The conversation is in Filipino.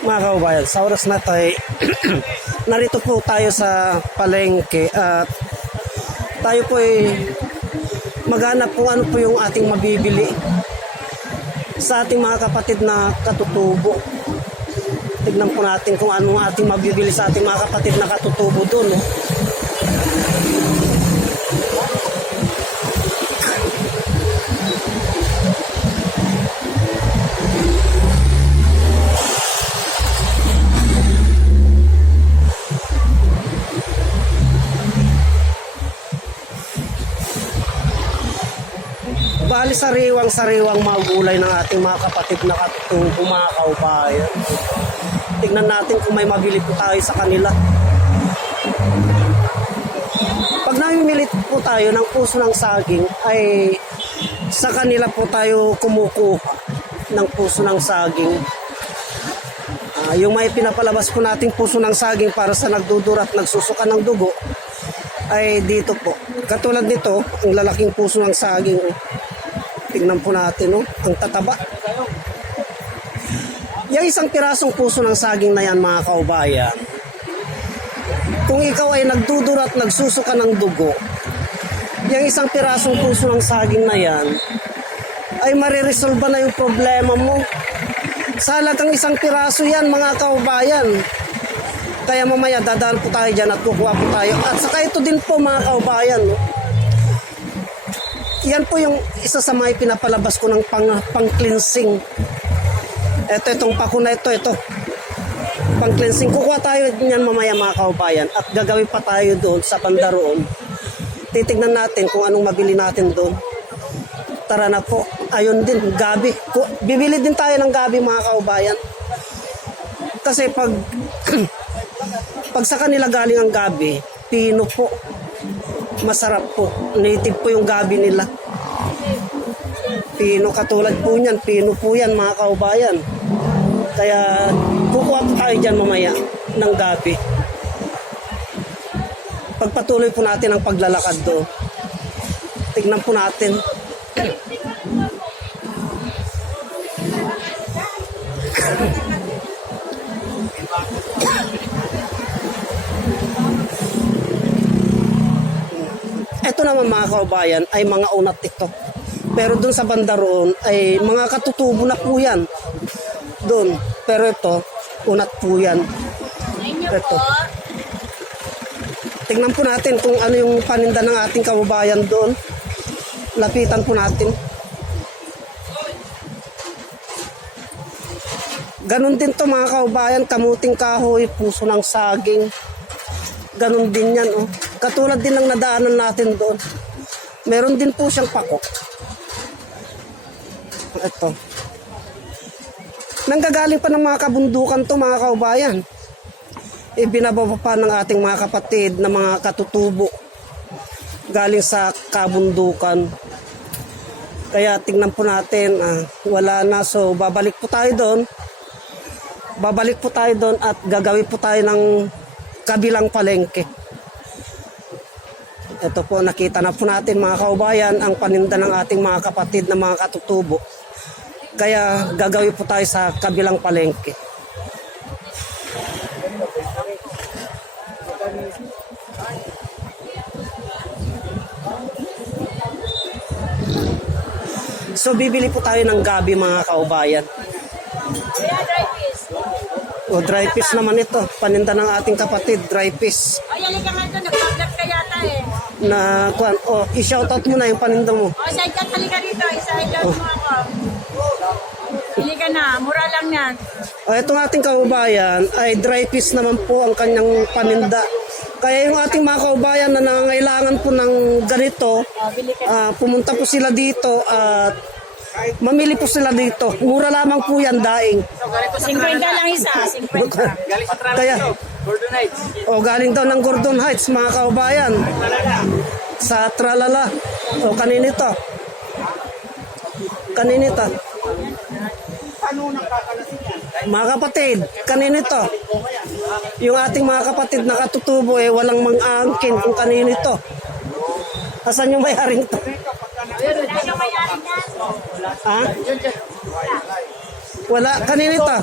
Mga kaubayan, sa oras na tayo, narito po tayo sa palengke at tayo po ay maghanap kung ano po yung ating mabibili sa ating mga kapatid na katutubo. Tignan po natin kung anong ating mabibili sa ating mga kapatid na katutubo doon. Bali sariwang mga gulay ng ating mga kapatid na katutubo, mga kaubayan. Tignan natin kung may mabili po tayo sa kanila. Pag namimili po tayo ng puso ng saging, ay sa kanila po tayo kumukuha ng puso ng saging. Yung may pinapalabas po nating puso ng saging para sa nagdudurat, nagsusuka ng dugo, ay dito po. Katulad nito, ang lalaking puso ng saging. Tingnan po natin, ang tataba. Yung isang pirasong puso ng saging na yan, mga kaubayan, kung ikaw ay nagdudurat, nagsusuka ng dugo, yung isang pirasong puso ng saging na yan, ay mariresolba na yung problema mo. Sa halagang isang piraso yan, mga kaubayan. Kaya mamaya, dadaan po tayo dyan at kukuha po tayo. At saka ito din po, mga kaubayan, yan po yung isa sa mga pinapalabas ko ng pang-cleansing. Itong pako na ito. Pang-cleansing. Kukuha tayo niyan mamaya, mga kaubayan. At gagawin pa tayo doon sa banda roon. Titignan natin kung anong mabili natin doon. Tara na po. Ayun din, gabi. Bibili din tayo ng gabi, mga kaubayan. Kasi pag sa kanila galing ang gabi, pino po. Masarap po. Native po yung gabi nila. Pino, katulad po niyan. Pino po yan, mga kaubayan. Kaya kukuha po tayo dyan mamaya ng gabi. Pagpatuloy po natin ang paglalakad doon. Tignan po natin. Ito naman, mga kaubayan, ay mga unat ito. Pero doon sa banda roon ay mga katutubo na po yan. Doon. Pero ito, unat po yan. Ito. Tingnan po natin kung ano yung paninda ng ating kaubayan doon. Lapitan po natin. Ganon din to, mga kaubayan, kamuting kahoy, puso ng saging. Ganon din yan, Katulad din ng nadaanan natin doon. Meron din po siyang pako. Ito. Nanggagaling pa ng mga kabundukan to, mga kaubayan. Ibinababa pa ng ating mga kapatid na mga katutubo. Galing sa kabundukan. Kaya tingnan po natin, wala na. So babalik po tayo doon. Babalik po tayo doon at gagawin po tayo ng kabilang palengke. Ito po, nakita na po natin, mga kaubayan, ang paninda ng ating mga kapatid na mga katutubo. Kaya gagawin po tayo sa kabilang palengke. So bibili po tayo ng gabi, mga kaubayan. Dry fish naman ito. Paninda ng ating kapatid, dry fish. Ay, halika nga doon. Nag-vlog ka yata I-shoutout mo na yung paninda mo. side cut, halika rito. Isa-shoutout mo ako. Halika na. Mura lang yan. Itong ating kaubayan ay dry fish naman po ang kanyang paninda. Kaya yung ating mga kaubayan na nangangailangan po ng ganito, pumunta po sila dito at mamili po sila dito. Mura lamang po yan, daing. 50 lang isa. 50. Galing sa Trala Kaya, Gordon Heights. galing daw ng Gordon Heights, mga kaubayan. Sa Tralala. Kaninito. Kaninito. Mga kapatid, kaninito. Yung ating mga kapatid na katutubo walang mang-angkin kung kaninito. Asan yung may-aring to? Ha? Wala. Kanina ito.